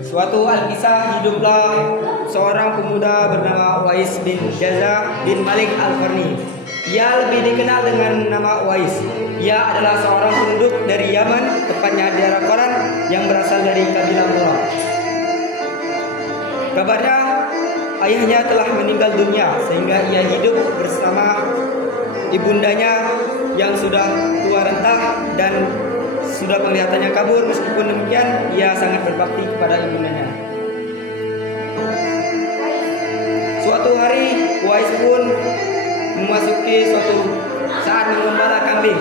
Suatu alkisah hiduplah seorang pemuda bernama Uwais bin Jaza bin Malik Al-Qarni. Ia lebih dikenal dengan nama Uwais. Ia adalah seorang penduduk dari Yaman, tepatnya daerah Qaran yang berasal dari kabilah Murrah. Kabarnya ayahnya telah meninggal dunia sehingga ia hidup bersama ibundanya yang sudah tua renta dan sudah kelihatannya kabur. Meskipun demikian, ia sangat berbakti kepada ibundanya. Suatu hari, Uwais pun memasuki suatu saat mengembala kambing.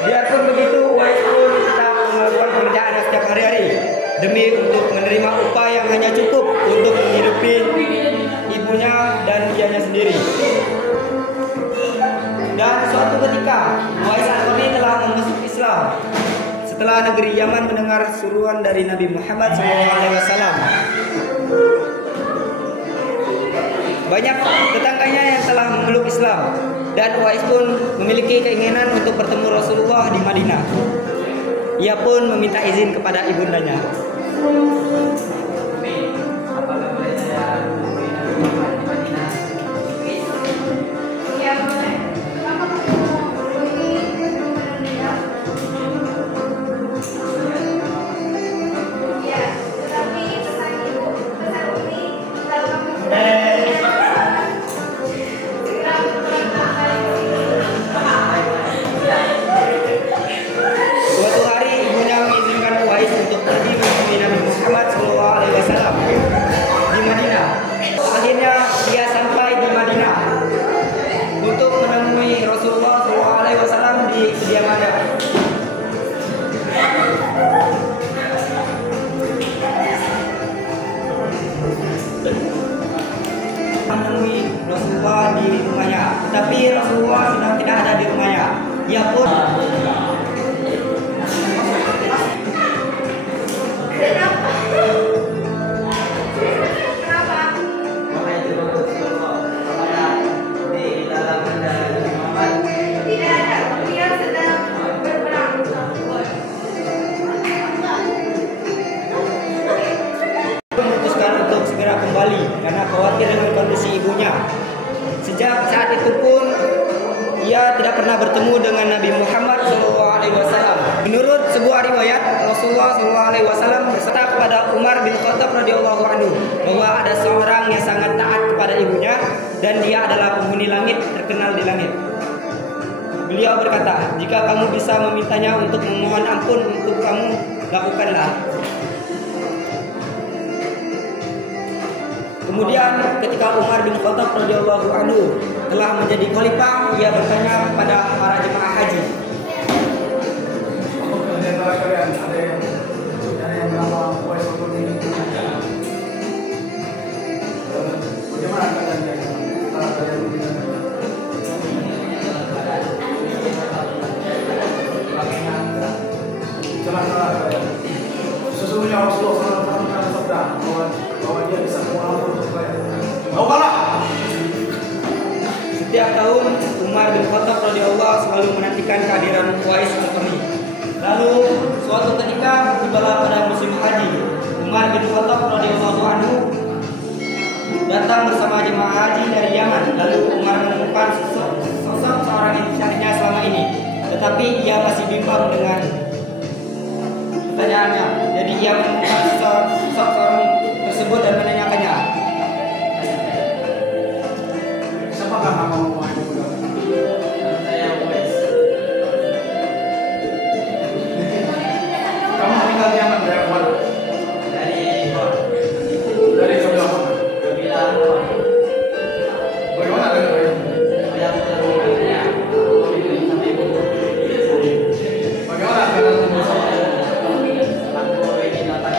Biarpun begitu, Uwais pun tetap melakukan pekerjaannya setiap hari-hari demi untuk menerima upah yang hanya cukup untuk menghidupi ibunya dan dianya sendiri. Dan suatu ketika Uwais Al-Qarni telah masuk Islam setelah negeri Yaman mendengar suruhan dari Nabi Muhammad SAW. Banyak tetangganya yang telah memeluk Islam dan Uwais pun memiliki keinginan untuk bertemu Rasulullah di Madinah. Ia pun meminta izin kepada ibundanya. Suatu hari ibunya mengizinkan Uwais untuk pergi menemui Nabi Muhammad SAW di Madinah. Akhirnya dia sampai di Madinah untuk menemui Rasulullah SAW di kediamannya. Menemui Rasulullah di rumahnya, tetapi Rasulullah sedang tidak ada di rumahnya. Ia pun memutuskan untuk segera kembali karena khawatir dengan kondisi ibunya. Sejak saat itu pun ia tidak pernah bertemu dengan Nabi Muhammad SAW. Menurut sebuah riwayat, Rasulullah SAW berkata kepada Umar bin Khattab radhiyallahu anhu bahwa ada seorang yang sangat taat kepada ibunya dan dia adalah penghuni langit terkenal di langit. Beliau berkata, jika kamu bisa memintanya untuk memohon ampun untuk kamu, lakukanlah. Kemudian ketika Umar bin Khattab radhiyallahu anhu telah menjadi khalifah, ia bertanya kepada para jemaah haji. Sesungguhnya Rasulullah SAW bersabda bahwa dia bisa mengampuni Setiap tahun Umar bin Khattab radhiyallahu selalu menantikan kehadiran Uwais Al-Qarni. Lalu suatu ketika tibalah pada musim haji, Umar bin Khattab radhiyallahu anhu datang bersama jemaah haji dari Yaman. Lalu Umar menemukan sosok seorang yang dicarinya selama ini, tetapi ia masih bimbang dengan pertanyaannya. Jadi ia menemukan sosok seorang tersebut dan menanyakannya, siapakah nama Uwais muda? Saya Uwais. Kamu tinggal di Yaman dari mana? Dari Bor. Dari kabilah mana? Kabilah Bor. Bagaimana dengan ayahmu? Saya terhubungnya. Sama ibu. Bagaimana dengan ibu? Aku ingin datang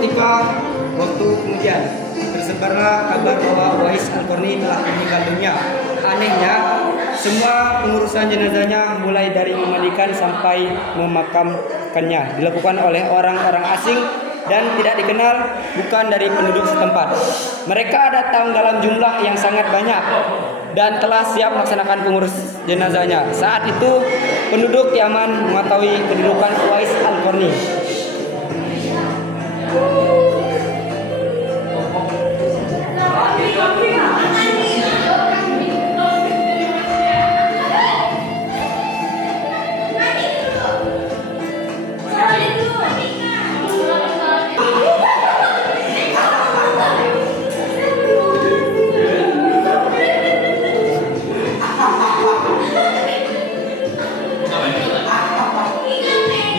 seketika waktu kemudian tersebarlah kabar bahwa Uwais Al-Qarni telah meninggal dunia. Anehnya, semua pengurusan jenazahnya mulai dari memandikan sampai memakamkannya dilakukan oleh orang-orang asing dan tidak dikenal, bukan dari penduduk setempat. Mereka datang dalam jumlah yang sangat banyak dan telah siap melaksanakan pengurus jenazahnya. Saat itu penduduk Yaman mengetahui kedudukan Uwais Al-Qarni.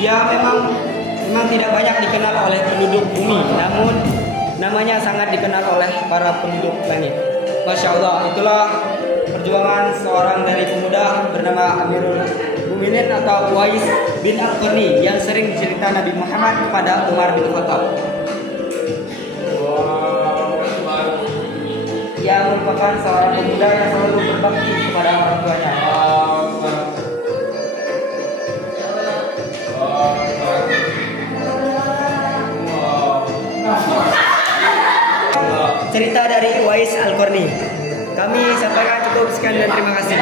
Ia memang tidak banyak dikenal oleh penduduk bumi, namun namanya sangat dikenal oleh para penduduk langit. Masya Allah, itulah perjuangan seorang dari pemuda bernama Amirul Mukminin atau Uwais bin Al-Qarni yang sering cerita Nabi Muhammad kepada Umar bin Khattab. Ia merupakan seorang pemuda yang selalu berbakti kepada orang tuanya. Cerita dari Uwais Al-Qarni. Kami sampaikan cukup sekian dan terima kasih.